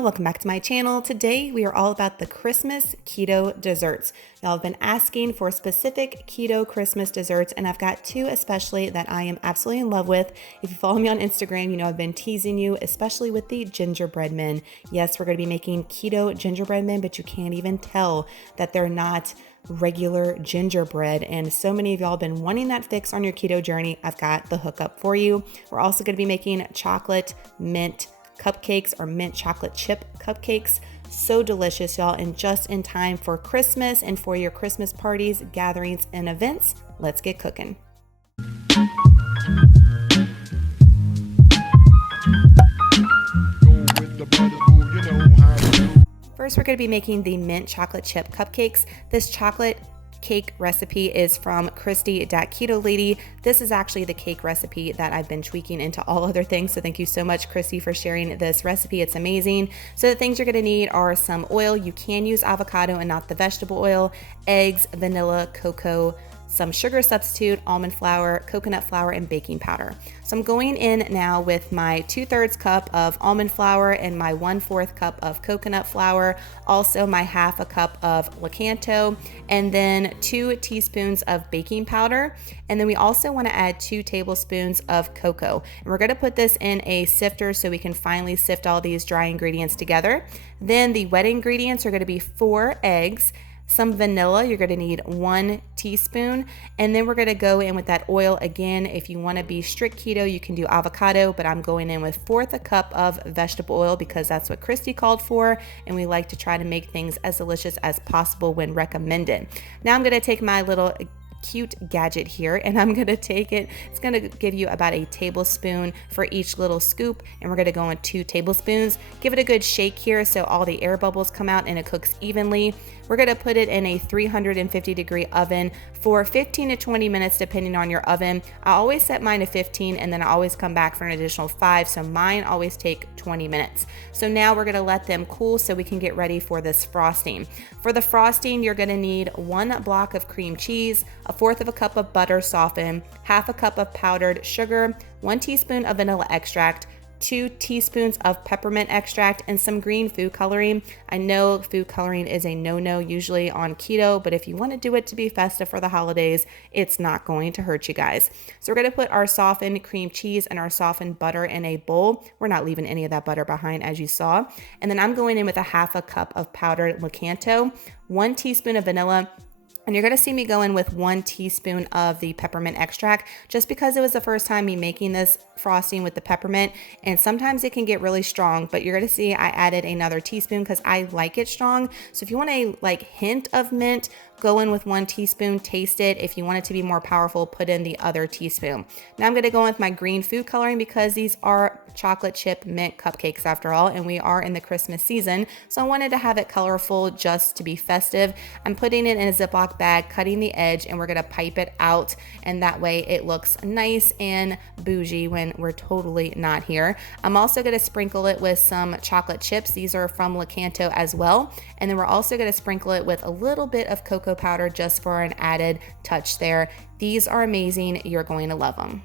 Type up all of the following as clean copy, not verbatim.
y'all, welcome back to my channel. Today we are all about the Christmas keto desserts. Y'all have been asking for specific keto Christmas desserts, and I've got two especially that I am absolutely in love with. If you follow me on Instagram, you know I've been teasing you, especially with the gingerbread men. Yes, we're going to be making keto gingerbread men, but you can't even tell that they're not regular gingerbread, and so many of y'all have been wanting that fix on your keto journey. I've got the hookup for you. We're also going to be making chocolate mint cupcakes or mint chocolate chip cupcakes. So delicious, y'all, and just in time for Christmas and for your Christmas parties, gatherings, and events. Let's get cooking. First, we're going to be making the mint chocolate chip cupcakes. This chocolate cake recipe is from Christy.Keto Lady. This is actually the cake recipe that I've been tweaking into all other things. So thank you so much, Christy, for sharing this recipe. It's amazing. So the things you're going to need are some oil. You can use avocado and not the vegetable oil, eggs, vanilla, cocoa, some sugar substitute, almond flour, coconut flour, and baking powder. So I'm going in now with my 2/3 cup of almond flour and my 1/4 cup of coconut flour, also my 1/2 cup of Lakanto, and then 2 teaspoons of baking powder. And then we also want to add 2 tablespoons of cocoa. And we're going to put this in a sifter so we can finally sift all these dry ingredients together. Then the wet ingredients are going to be 4 eggs, some vanilla. You're going to need 1 teaspoon, and then we're going to go in with that oil again. If you want to be strict keto, you can do avocado, but I'm going in with 1/4 cup of vegetable oil because that's what Christy called for, and we like to try to make things as delicious as possible when recommended. Now I'm going to take my little cute gadget here, and I'm going to take it. It's going to give you about a tablespoon for each little scoop, and we're going to go in 2 tablespoons. Give it a good shake here so all the air bubbles come out and it cooks evenly. We're going to put it in a 350-degree oven for 15 to 20 minutes depending on your oven. I always set mine to 15 and then I always come back for an additional 5, so mine always take 20 minutes. So now we're going to let them cool so we can get ready for this frosting. For the frosting, you're going to need 1 block of cream cheese, 1/4 cup of butter softened, 1/2 cup of powdered sugar, 1 teaspoon of vanilla extract, 2 teaspoons of peppermint extract, and some green food coloring. I know food coloring is a no-no usually on keto, but if you want to do it to be festive for the holidays, it's not going to hurt you guys. So we're going to put our softened cream cheese and our softened butter in a bowl. We're not leaving any of that butter behind, as you saw. And then I'm going in with 1/2 cup of powdered Lakanto, 1 teaspoon of vanilla, and you're going to see me go in with 1 teaspoon of the peppermint extract just because it was the first time me making this frosting with the peppermint, and sometimes it can get really strong, but you're going to see I added another teaspoon because I like it strong. So if you want a hint of mint, go in with 1 teaspoon, taste it. If you want it to be more powerful, put in the other teaspoon. Now I'm going to go in with my green food coloring because these are chocolate chip mint cupcakes after all, and we are in the Christmas season, so I wanted to have it colorful just to be festive. I'm putting it in a Ziploc bag, cutting the edge, and we're going to pipe it out, and that way it looks nice and bougie when we're totally not here. I'm also going to sprinkle it with some chocolate chips. These are from Lakanto as well, and then we're also going to sprinkle it with a little bit of cocoa powder just for an added touch there. These are amazing. You're going to love them.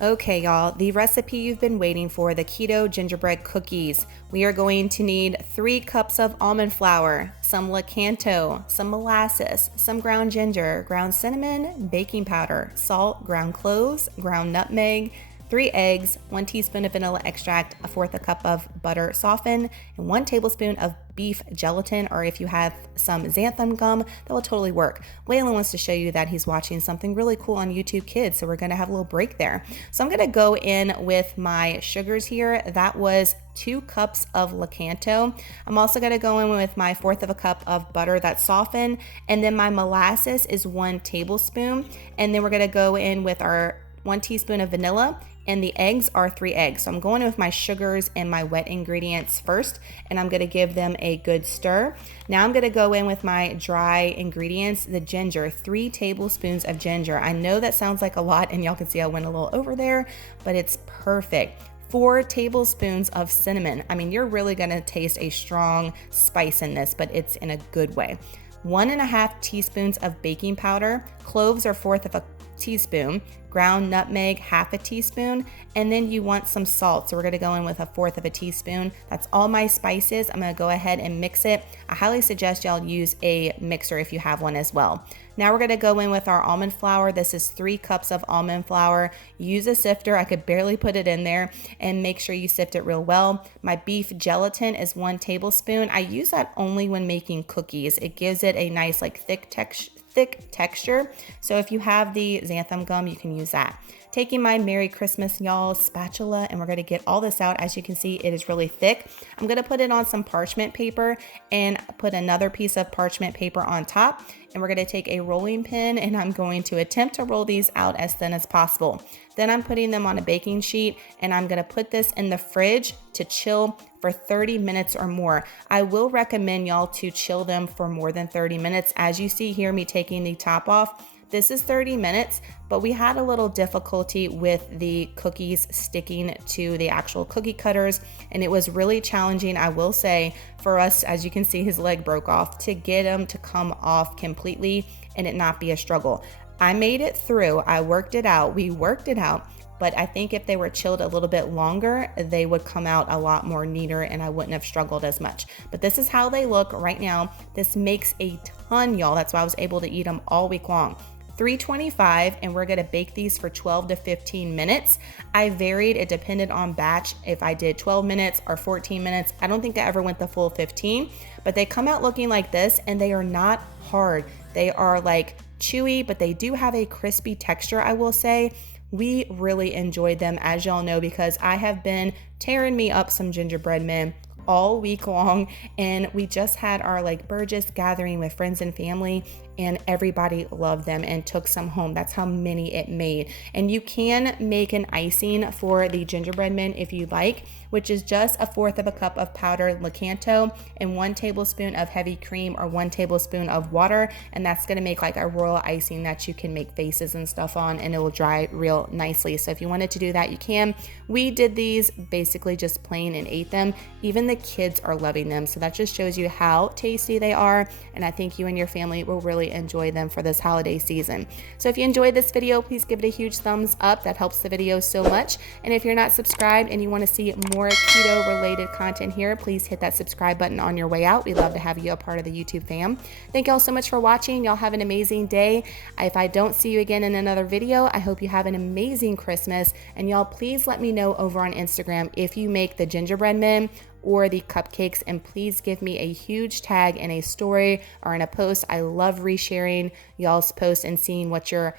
Okay, y'all, the recipe you've been waiting for, the keto gingerbread cookies. We are going to need 3 cups of almond flour, some Lakanto, some molasses, some ground ginger, ground cinnamon, baking powder, salt, ground cloves, ground nutmeg, 3 eggs, 1 teaspoon of vanilla extract, 1/4 cup of butter softened, and 1 tablespoon of beef gelatin, or if you have some xanthan gum, that will totally work. Waylon wants to show you that he's watching something really cool on YouTube Kids, so we're going to have a little break there. So I'm going to go in with my sugars here. That was 2 cups of Lakanto. I'm also going to go in with my 1/4 cup of butter that's softened, and then my molasses is 1 tablespoon, and then we're going to go in with our 1 teaspoon of vanilla, and the eggs are 3 eggs. So I'm going in with my sugars and my wet ingredients first, and I'm going to give them a good stir. Now I'm going to go in with my dry ingredients, the ginger, 3 tablespoons of ginger. I know that sounds like a lot, and y'all can see I went a little over there, but it's perfect. 4 tablespoons of cinnamon. I mean, you're really going to taste a strong spice in this, but it's in a good way. 1.5 teaspoons of baking powder. Cloves are 1/4 teaspoon, ground nutmeg, half a teaspoon, and then you want some salt. So we're gonna go in with 1/4 of a teaspoon. That's all my spices. I'm gonna go ahead and mix it. I highly suggest y'all use a mixer if you have one as well. Now we're gonna go in with our almond flour. This is 3 cups of almond flour. Use a sifter. I could barely put it in there, and make sure you sift it real well. My beef gelatin is 1 tablespoon. I use that only when making cookies. It gives it a nice like thick texture. So if you have the xanthan gum, you can use that. Taking my Merry Christmas y'all spatula, and we're gonna get all this out. As you can see, it is really thick. I'm gonna put it on some parchment paper and put another piece of parchment paper on top. And we're gonna take a rolling pin, and I'm going to attempt to roll these out as thin as possible. Then I'm putting them on a baking sheet, and I'm gonna put this in the fridge to chill for 30 minutes or more. I will recommend y'all to chill them for more than 30 minutes. As you see here, me taking the top off, this is 30 minutes, but we had a little difficulty with the cookies sticking to the actual cookie cutters, and it was really challenging, I will say, for us. As you can see, his leg broke off, to get them to come off completely and it not be a struggle. I made it through. I worked it out. We worked it out. But I think if they were chilled a little bit longer, they would come out a lot more neater and I wouldn't have struggled as much. But this is how they look right now. This makes a ton, y'all. That's why I was able to eat them all week long. 325, and we're gonna bake these for 12 to 15 minutes. I varied, it depended on batch, if I did 12 minutes or 14 minutes. I don't think I ever went the full 15, but they come out looking like this, and they are not hard. They are like chewy, but they do have a crispy texture, I will say. We really enjoyed them, as y'all know, because I have been tearing me up some gingerbread men all week long, and we just had our like Burgess gathering with friends and family, and everybody loved them and took some home. That's how many it made. And you can make an icing for the gingerbread men if you like, which is just 1/4 of a cup of powdered Lakanto and 1 tablespoon of heavy cream or 1 tablespoon of water, and that's gonna make like a royal icing that you can make faces and stuff on, and it will dry real nicely. So if you wanted to do that, you can. We did these basically just plain and ate them. Even the kids are loving them, so that just shows you how tasty they are, and I think you and your family will really enjoy them for this holiday season. So if you enjoyed this video, please give it a huge thumbs up. That helps the video so much. And if you're not subscribed and you want to see more keto related content here, please hit that subscribe button on your way out. We'd love to have you a part of the YouTube fam. Thank y'all so much for watching. Y'all have an amazing day. If I don't see you again in another video, I hope you have an amazing Christmas, and y'all please let me know over on Instagram if you make the gingerbread men or the cupcakes, and please give me a huge tag in a story or in a post. I love resharing y'all's posts and seeing what you're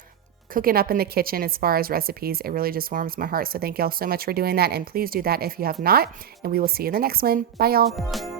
cooking up in the kitchen as far as recipes. It really just warms my heart. So thank y'all so much for doing that, and please do that if you have not, and we will see you in the next one. Bye y'all.